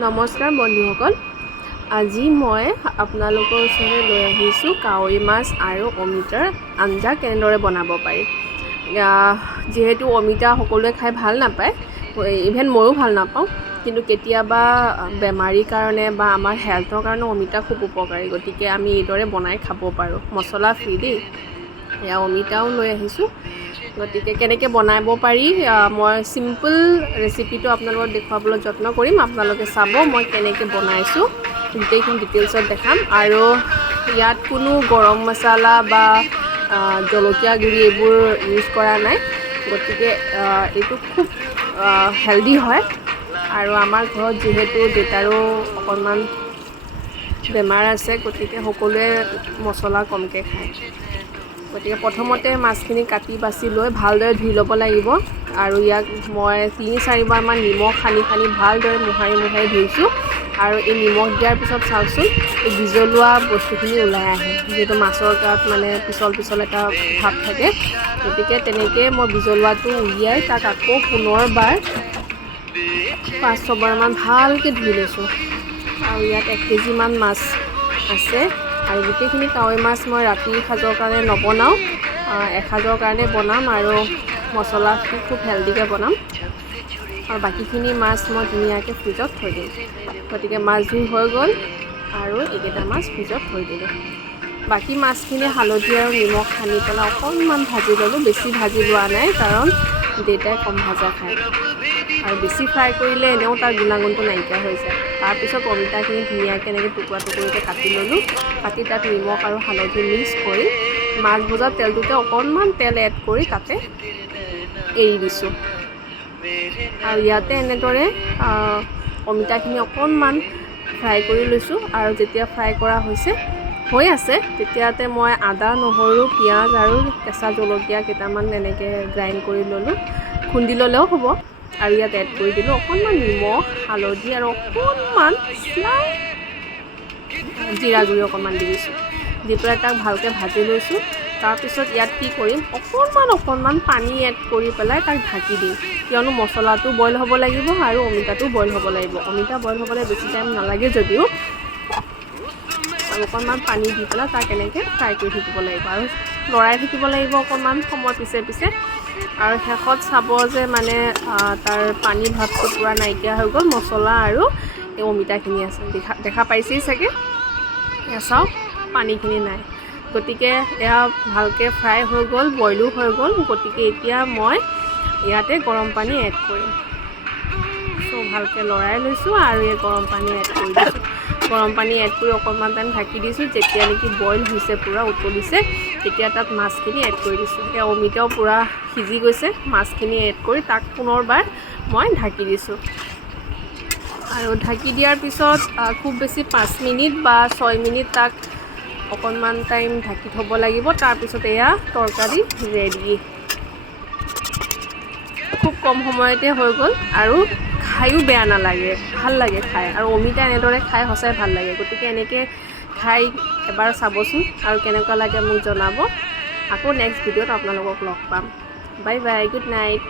নমস্কাৰ বন্ধুসকল, আজি মই আপোনালোকৰ ওচৰলৈ লৈ আহিছোঁ কাৱৈ মাছ আৰু অমিতাৰ আঞ্জা কেনেদৰে বনাব পাৰি। যিহেতু অমিতা সকলোৱে খাই ভাল নাপায়, ইভেন ময়ো ভাল নাপাওঁ, কিন্তু কেতিয়াবা বেমাৰীৰ কাৰণে বা আমাৰ হেল্থৰ কাৰণে অমিতা খুব উপকাৰী, গতিকে আমি এইদৰে বনাই খাব পাৰোঁ। মছলা ফ্ৰী দেই। এয়া অমিতাও লৈ আহিছোঁ, গতিকে কেনেকৈ বনাব পাৰি মই চিম্পল ৰেচিপিটো আপোনালোকক দেখুৱাবলৈ যত্ন কৰিম। আপোনালোকে চাব মই কেনেকৈ বনাইছোঁ, গোটেইখিনি ডিটেইলছত দেখাম। আৰু ইয়াত কোনো গৰম মছলা বা জলকীয়া গুড়ি এইবোৰ ইউজ কৰা নাই, গতিকে এইটো খুব হেল্ডি হয়। আৰু আমাৰ ঘৰত যিহেতু দেউতাৰো অকণমান বেমাৰ আছে, গতিকে সকলোৱে মছলা কমকৈ খায়। গতিকে প্ৰথমতে মাছখিনি কাটি বাছি লৈ ভালদৰে ধুই ল'ব লাগিব। আৰু ইয়াক মই ৩-৪ বাৰমান নিমখ সানি ভালদৰে মোহাৰি ধুইছোঁ। আৰু এই নিমখ দিয়াৰ পিছত চাওকচোন, এই বিজলুৱা বস্তুখিনি ওলাই আহে, যিহেতু মাছৰ গাত মানে পিছল এটা ভাৱ থাকে। গতিকে তেনেকৈ মই বিজলুৱাটো উলিয়াই তাক আকৌ পুনৰবাৰ 5-6 বাৰমান ভালকৈ ধুই লৈছোঁ। আৰু ইয়াত 1 কেজিমান মাছ আছে। আৰু গোটেইখিনি কাৱৈ মাছ মই ৰাতিৰ সাজৰ কাৰণে নবনাওঁ, এসাজৰ কাৰণে বনাম আৰু মছলা খুব হেল্ডিকৈ বনাম। আৰু বাকীখিনি মাছ মই ধুনীয়াকৈ ফ্ৰিজত থৈ দিম। গতিকে মাছ ধুই হৈ গ'ল আৰু এইকেইটা মাছ ফ্ৰিজত থৈ দিলোঁ। বাকী মাছখিনি হালধি আৰু নিমখ সানি পেলাই অকণমান ভাজি ল'লোঁ। বেছি ভাজি লোৱা নাই, কাৰণ দেউতাই কম ভাজা খায়, আৰু বেছি ফ্ৰাই কৰিলে এনেও তাৰ গুণাগুণটো নাইকিয়া হৈ যায়। তাৰপিছত অমিতাখিনি ধুনীয়াকৈ এনেকৈ টুকুৰাকৈ কাটি ল'লোঁ। কাটি তাত নিমখ আৰু হালধি মিক্স কৰি মাছ ভজা তেলটোতে অকণমান তেল এড কৰি তাতে এৰি দিছোঁ। আৰু ইয়াতে এনেদৰে অমিতাখিনি অকণমান ফ্ৰাই কৰি লৈছোঁ। আৰু যেতিয়া ফ্ৰাই কৰা হৈ আছে তেতিয়াতে মই আদা, নহৰু, পিঁয়াজ আৰু কেঁচা জলকীয়া কেইটামান এনেকৈ গ্ৰাইণ্ড কৰি ল'লোঁ। খুন্দি ল'লেও হ'ব। আৰু ইয়াত এড কৰি দিলোঁ অকণমান নিমখ, হালধি আৰু অকণমান জিৰা গুড়ি অকণমান দি দিছোঁ। দি পেলাই তাক ভালকৈ ভাজি লৈছোঁ। তাৰপিছত ইয়াত কি কৰিম, অকণমান পানী এড কৰি পেলাই তাক ঢাকি দিম, কিয়নো মছলাটো বইল হ'ব লাগিব আৰু অমিতাটো বইল হ'ব লাগিব। অমিতা বইল হ'বলৈ বেছি টাইম নালাগে যদিও, আৰু অকণমান পানী দি পেলাই তাক এনেকৈ ফ্ৰাই কৰি থাকিব লাগিব আৰু লৰাই থাকিব লাগিব অকণমান সময় পিছে। আৰু শেষত চাব যে মানে তাৰ পানী ভাৱটো পূৰা নাইকিয়া হৈ গ'ল, মছলা আৰু এই অমিতাখিনি আছে, দেখা পাইছেই চাগে। চাওক, পানীখিনি নাই। গতিকে এয়া ভালকৈ ফ্ৰাই হৈ গ'ল, বইলো হৈ গ'ল। গতিকে এতিয়া মই ইয়াতে গৰম পানী এড কৰিম। ভালকৈ লৰাই লৈছোঁ আৰু এই গৰম পানী এড কৰি দিছোঁ। গৰম পানী এড কৰি অকণমান টাইম ঢাকি দিছোঁ। যেতিয়া নেকি বইল হৈছে, পূৰা উতলিছে, তেতিয়া তাত মাছখিনি এড কৰি দিছোঁ। এই অমিতাও পূৰা সিজি গৈছে। মাছখিনি এড কৰি তাক পুনৰবাৰ মই ঢাকি দিছোঁ। আৰু ঢাকি দিয়াৰ পিছত খুব বেছি 5 মিনিট বা 6 মিনিট তাক অকণমান টাইম ঢাকি থ'ব লাগিব। তাৰপিছত এয়া তৰকাৰী ৰেডি। খুব কম সময়তে হৈ গ'ল আৰু খায়ো বেয়া নালাগে, ভাল লাগে খাই। আৰু অমিতা এনেদৰে খাই সঁচাই ভাল লাগে। গতিকে এনেকৈ খাই এবাৰ চাবচোন আৰু কেনেকুৱা লাগে মোক জনাব। আকৌ নেক্সট ভিডিঅ'ত আপোনালোকক লগ পাম। Bye bye, good night.